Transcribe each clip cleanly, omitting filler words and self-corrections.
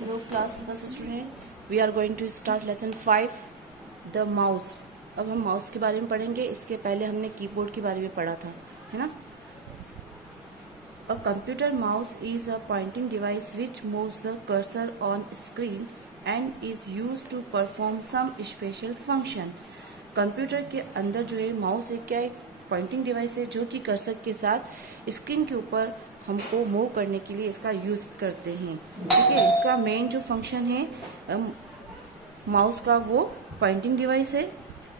Hello class first students, we are going to start lesson 5 the mouse। अब हम mouse के बारे में पढ़ेंगे। इसके पहले हमने कीबोर्ड के बारे में पढ़ा था, है ना। A computer mouse is a pointing device which moves the cursor on screen and is used to perform some special function। Computer के अंदर जो है माउस एक क्या एक पॉइंटिंग डिवाइस है जो कि कर्सर के साथ स्क्रीन के ऊपर हमको मूव करने के लिए इसका यूज करते हैं। ठीक है, इसका मेन जो फंक्शन है माउस का वो पॉइंटिंग डिवाइस है।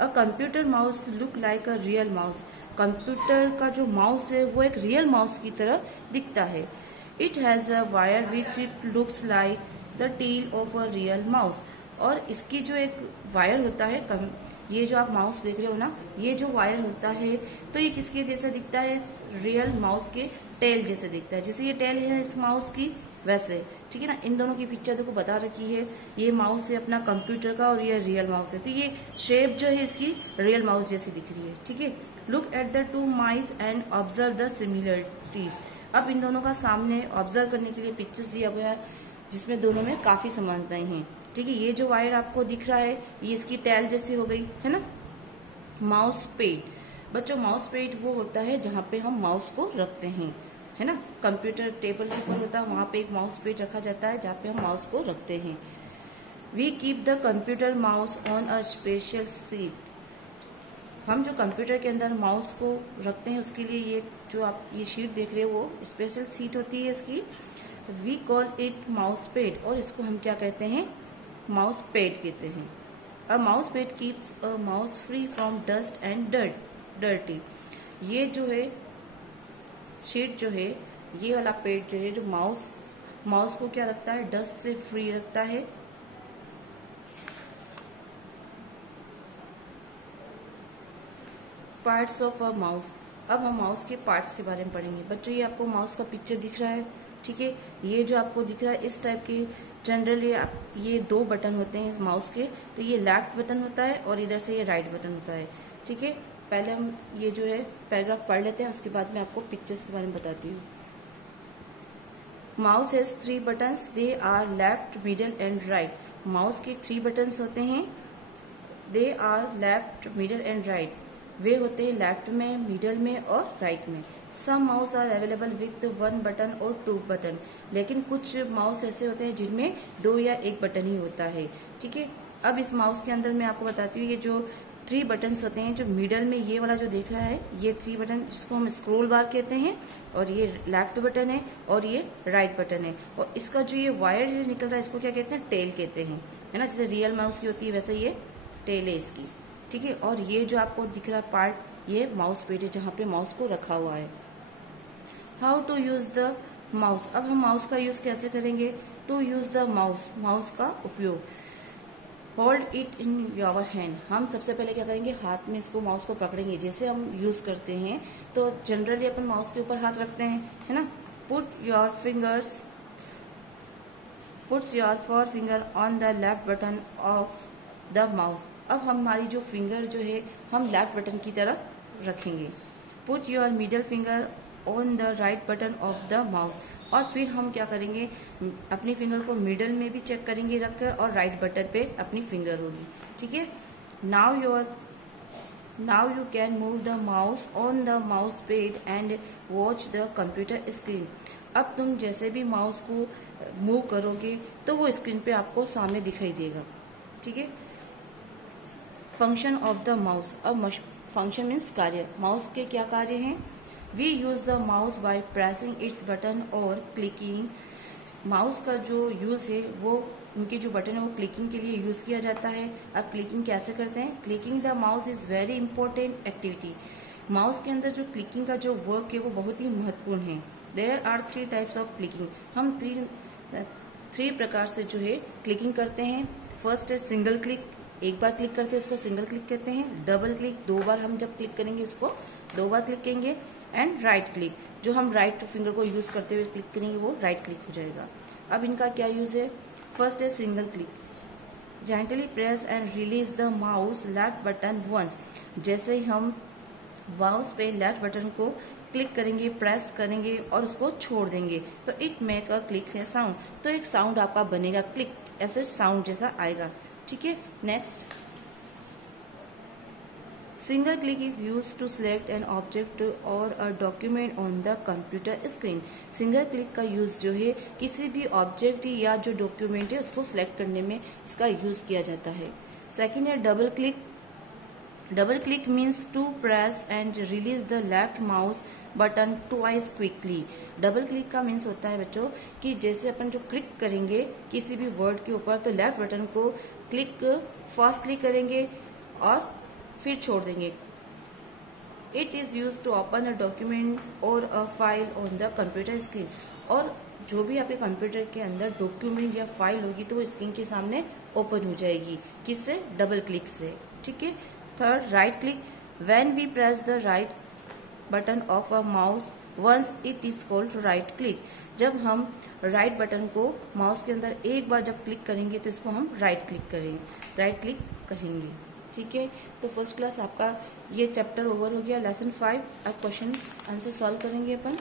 A computer mouse look like a real mouse. Computer का जो माउस है वो एक रियल माउस की तरह दिखता है। It has a wire which looks like the tail of a real mouse. और इसकी जो एक वायर होता है, ये जो आप माउस देख रहे हो ना, ये जो वायर होता है तो ये किसके जैसा दिखता है, रियल माउस के टेल जैसे दिखता है। जैसे ये टेल है इस माउस की वैसे, ठीक है ना। इन दोनों की पिक्चर देखो बता रखी है, ये माउस है अपना कंप्यूटर का और ये रियल माउस है, तो ये शेप जो है इसकी रियल माउस जैसी दिख रही है। ठीक है, look at the to mice and observe the similarities. अब इन दोनों का सामने ऑब्जर्व करने के लिए पिक्चर्स दिया गया है जिसमें दोनों में काफी समानताएं हैं। ठीक है, ये जो वायर आपको दिख रहा है ये इसकी टेल जैसी हो गई, है ना। माउस पेड, बच्चों माउस पेड वो होता है जहाँ पे हम माउस को रखते हैं, है ना। कंप्यूटर टेबल के ऊपर होता है, वहां पे एक माउस पेड रखा जाता है जहाँ पे हम माउस को रखते हैं। We keep the computer mouse on a special seat. हम जो कंप्यूटर के अंदर माउस को रखते हैं उसके लिए ये जो आप ये शीट देख रहे हो वो स्पेशल सीट होती है इसकी। We call it mouse pad, और इसको हम क्या कहते हैं, माउस पेड कहते हैं। A mouse paid keeps a mouse free from dust and dirty. ये जो है शीट जो है, ये वाला पेड जो है जो माउस को क्या रखता है, डस्ट से फ्री रखता है। Parts of a mouse. अब हम माउस के पार्ट्स के बारे में पढ़ेंगे। बच्चों ये आपको माउस का पिक्चर दिख रहा है, ठीक है। ये जो आपको दिख रहा है इस टाइप के जनरली ये दो बटन होते हैं इस माउस के, तो ये लेफ्ट बटन होता है और इधर से ये राइट बटन होता है। ठीक है, पहले हम ये जो है पैराग्राफ पढ़ लेते हैं, उसके बाद मैं आपको पिक्चर्स के बारे में बताती हूँ। Mouse has 3 buttons, they are left middle and right. Mouse के 3 बटन्स होते हैं, they are left middle and right. वे होते हैं लेफ्ट में, मिडल में और राइट में। Some mouse are available with 1 button और 2 बटन। लेकिन कुछ माउस ऐसे होते हैं जिनमें 2 या 1 बटन ही होता है। ठीक है, अब इस माउस के अंदर मैं आपको बताती हूँ, ये जो 3 बटन्स होते हैं, जो मिडल में ये वाला जो देख रहा है ये 3 बटन जिसको हम स्क्रोल बार कहते हैं, और ये लेफ्ट बटन है और ये राइट बटन है। और इसका जो ये वायर निकल रहा है इसको क्या कहते हैं, टेल कहते हैं, है ना। जैसे रियल माउस की होती है वैसे ये टेल है इसकी। ठीक है, और ये जो आपको दिख रहा है पार्ट ये माउस पेड है जहाँ पे माउस को रखा हुआ है। How to use the mouse. अब हम माउस का यूज कैसे करेंगे, to use the mouse, mouse का उपयोग। Hold it in your hand. हम सबसे पहले क्या करेंगे, हाथ में इसको माउस को पकड़ेंगे। जैसे हम यूज करते हैं तो जनरली अपन माउस के ऊपर हाथ रखते हैं, है ना। Puts your four finger on the left button of the mouse. अब हमारी जो फिंगर जो है हम लेफ्ट बटन की तरफ रखेंगे। Put your middle finger on the right button of the mouse. और फिर हम क्या करेंगे, अपनी फिंगर को मिडल में भी चेक करेंगे रखकर, और राइट बटन पे अपनी फिंगर होगी। ठीक है, now you can move the mouse on the mouse paid and watch the computer screen. अब तुम जैसे भी माउस को मूव करोगे तो वो स्क्रीन पे आपको सामने दिखाई देगा। ठीक है, फंक्शन ऑफ द माउस। अब फंक्शन मीन्स कार्य। माउस के क्या कार्य हैं, we use the mouse by pressing its button और क्लिकिंग। माउस का जो यूज है वो उनके जो बटन है वो क्लिकिंग के लिए यूज किया जाता है। अब क्लिकिंग कैसे करते हैं, clicking the mouse is very important activity. Mouse के अंदर जो क्लिकिंग का जो वर्क है वो बहुत ही महत्वपूर्ण है। There are 3 types of clicking. हम 3 प्रकार से जो है क्लिकिंग करते हैं। फर्स्ट है सिंगल क्लिक, एक बार क्लिक करते हैं उसको सिंगल क्लिक कहते हैं। डबल क्लिक, 2 बार हम जब क्लिक करेंगे उसको 2 बार क्लिक करेंगे। एंड राइट क्लिक, जो हम राइट फिंगर को यूज करते हुए क्लिक करेंगे वो राइट क्लिक हो जाएगा। अब इनका क्या यूज है, फर्स्ट है single click, gently press and release the mouse left button once. जैसे ही हम माउस पे लेफ्ट बटन को क्लिक करेंगे, प्रेस करेंगे और उसको छोड़ देंगे तो इट मेक अ क्लिक है साउंड, तो एक साउंड आपका बनेगा क्लिक, ऐसे साउंड जैसा आएगा। ठीक है, next single click is use to select an object और a document on the computer screen. Single click का यूज जो है किसी भी ऑब्जेक्ट या जो डॉक्यूमेंट है उसको सिलेक्ट करने में इसका यूज किया जाता है। सेकेंड है double click. Double click means to press and release the left mouse button twice quickly. Double click का मीन्स होता है बच्चों कि जैसे अपन जो क्लिक करेंगे किसी भी वर्ड के ऊपर तो लेफ्ट बटन को फर्स्ट क्लिक करेंगे और फिर छोड़ देंगे। It is use to open a document और a file on the computer screen. और जो भी आपके कंप्यूटर के अंदर डॉक्यूमेंट या फाइल होगी तो वो स्क्रीन के सामने ओपन हो जाएगी, किससे? डबल क्लिक से। ठीक है। Third right click. When we press the right button of a mouse once it is called right click. जब हम राइट बटन को माउस के अंदर एक बार जब क्लिक करेंगे तो इसको हम राइट क्लिक कहेंगे। ठीक है, तो फर्स्ट क्लास आपका ये चैप्टर ओवर हो गया। लेसन 5 अब क्वेश्चन आंसर सॉल्व करेंगे अपन।